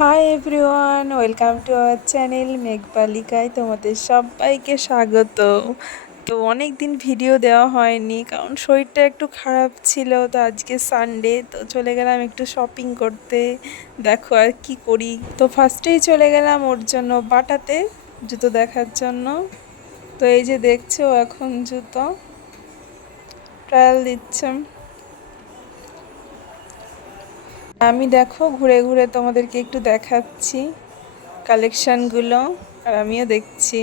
High everyone, welcome to our channel মেঘবালিকায় তোমাদের সবাইকে স্বাগত। তো অনেক দিন ভিডিও দেওয়া হয়নি কারণ শরীরটা একটু খারাপ ছিল। তো আজকে সানডে, তো চলে গেলাম একটু শপিং করতে। দেখো আর কি করি, তো ফার্স্টেই চলে গেলাম ওর জন্য বাটাতে জুতো দেখার জন্য। তো এই যে দেখছো এখন জুতো ট্রায়াল দিচ্ছে। আমি দেখো ঘুরে ঘুরে তোমাদেরকে একটু দেখাচ্ছি কালেকশানগুলো, আর আমিও দেখছি।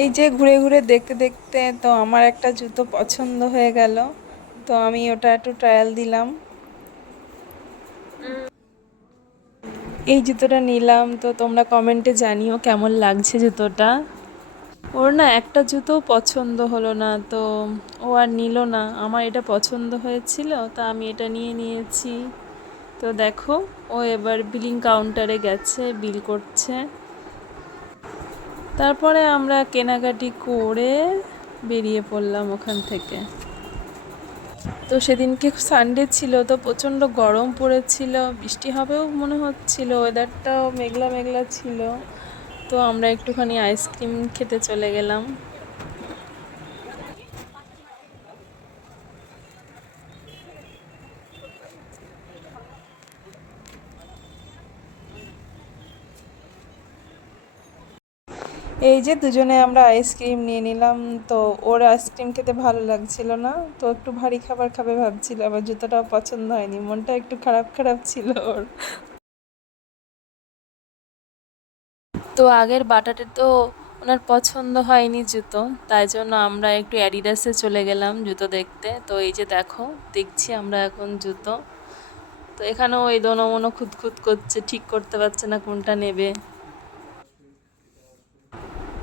এই যে ঘুরে ঘুরে দেখতে দেখতে তো আমার একটা জুতো পছন্দ হয়ে গেল, তো আমি ওটা একটু ট্রায়াল দিলাম। এই জুতোটা নিলাম, তো তোমরা কমেন্টে জানিও কেমন লাগছে জুতোটা। ওর না একটা জুতো পছন্দ হলো না, তো ও আর নিল না। আমার এটা পছন্দ হয়েছিল, তো আমি এটা নিয়ে নিয়েছি। তো দেখো ও এবার বিলিং কাউন্টারে গেছে, বিল করছে। তারপরে আমরা কেনাকাটি করে বেরিয়ে পড়লাম ওখান থেকে। তো সেদিনকে সানডে ছিল, তো প্রচণ্ড গরম পড়েছিল, বৃষ্টি হবেও মনে হচ্ছিল, ওয়েদারটাও মেঘলা মেঘলা ছিল। তো আমরা একটুখানি আইসক্রিম খেতে চলে গেলাম। এই যে দুজনে আমরা আইসক্রিম নিয়ে নিলাম। তো ওর আইসক্রিম খেতে ভালো লাগছিল না, তো একটু ভারী খাবার খাবে ভাবছিল, আবার জুতোটাও পছন্দ হয়নি, মনটা একটু খারাপ খারাপ ছিল ওর। তো আগের বাটাতে তো ওনার পছন্দ হয়নি জুতো, তাই জন্য আমরা একটু অ্যাডিডাসে চলে গেলাম জুতো দেখতে। তো এই যে দেখো দেখছি আমরা এখন জুতো। তো এখানেও এই দোনো খুঁতখুত করছে, ঠিক করতে পারছে না কোনটা নেবে।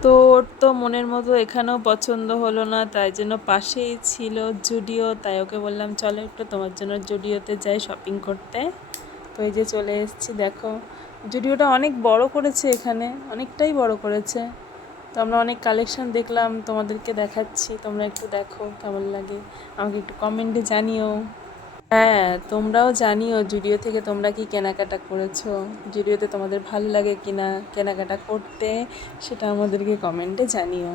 তো ওর তো মনের মতো এখানেও পছন্দ হলো না, তাই জন্য পাশেই ছিল জুডিও, তাই ওকে বললাম চলো একটু তোমার জন্য জুডিওতে যাই শপিং করতে। তো এই যে চলে এসেছি, দেখো জুডিওটা অনেক বড় করেছে, এখানে অনেকটাই বড় করেছে। তো আমরা অনেক কালেকশন দেখলাম, তোমাদেরকে দেখাচ্ছি, তোমরা একটু দেখো কেমন লাগে, আমাকে একটু কমেন্টে জানিও। হ্যাঁ, তোমরাও জানিও জুডিও থেকে তোমরা কি কেনাকাটা করেছো, জুডিওতে তোমাদের ভালো লাগে কিনা কেনাকাটা করতে, সেটা আমাদেরকে কমেন্টে জানিও।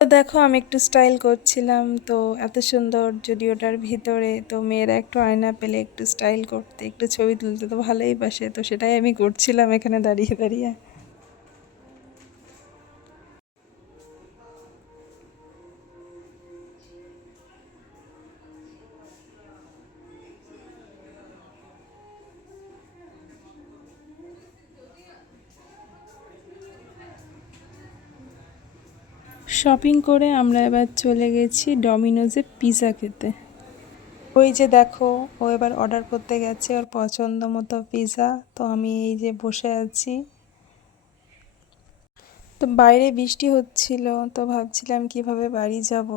তো দেখো আমি একটু স্টাইল করছিলাম, তো এত সুন্দর জুডিওটার ভিতরে, তো মেয়েরা একটু আয়না পেলে একটু স্টাইল করতে একটু ছবি তুলতে তো ভালোই বাসে, তো সেটাই আমি করছিলাম এখানে দাঁড়িয়ে দাঁড়িয়ে। শপিং করে আমরা এবার চলে গেছি ডমিনোজে পিৎজা খেতে। ওই যে দেখো ও এবার অর্ডার করতে গেছে ওর পছন্দ মতো পিৎজা, তো আমি এই যে বসে আছি। তো বাইরে বৃষ্টি হচ্ছিল, তো ভাবছিলাম কিভাবে বাড়ি যাব।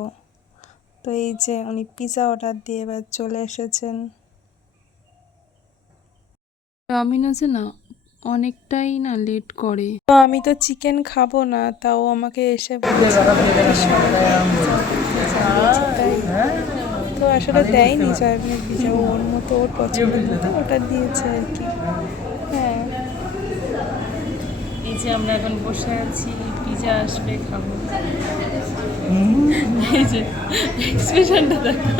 তো এই যে উনি পিৎজা অর্ডার দিয়ে এবার চলে এসেছেন। ডমিনোজে না অনেকটাই না লেট করে, তো আমি তো চিকেন খাবো না, তাও আমাকে এসে বলছে তাই। তো আসলে দেয়নি সয়াবিনের পিৎজা, ওর মতো ওর পছন্দের মতো ওটা দিয়েছে আর কি। হ্যাঁ, এই যে আমরা এখন বসে আছি পিজা আসবে, খাবো। এই যে এক্সপ্রেশনটা দেখো।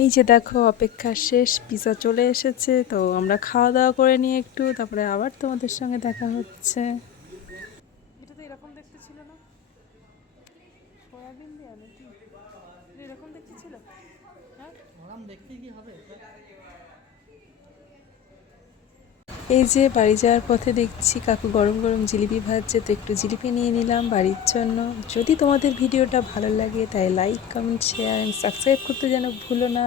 এই যে দেখো অপেক্ষা শেষ, পিজা চলে এসেছে। তো আমরা খাওয়া দাওয়া করে নিয়ে একটু, তারপরে আবার তোমাদের সঙ্গে দেখা হচ্ছে। এটা তো এরকম দেখতে ছিল না, সয়াবিন দেওয়া নাকি? এরকম দেখতে ছিল। হ্যাঁ, দেখতে কি হবে? এই যে বাড়ি যাওয়ার পথে দেখছি কাকু গরম গরম জিলিপি ভাজছে, তো একটু জিলিপি নিয়ে নিলাম বাড়ির জন্য। যদি তোমাদের ভিডিওটা ভালো লাগে তাই like, comment, share and subscribe করতে যেন ভুলো না।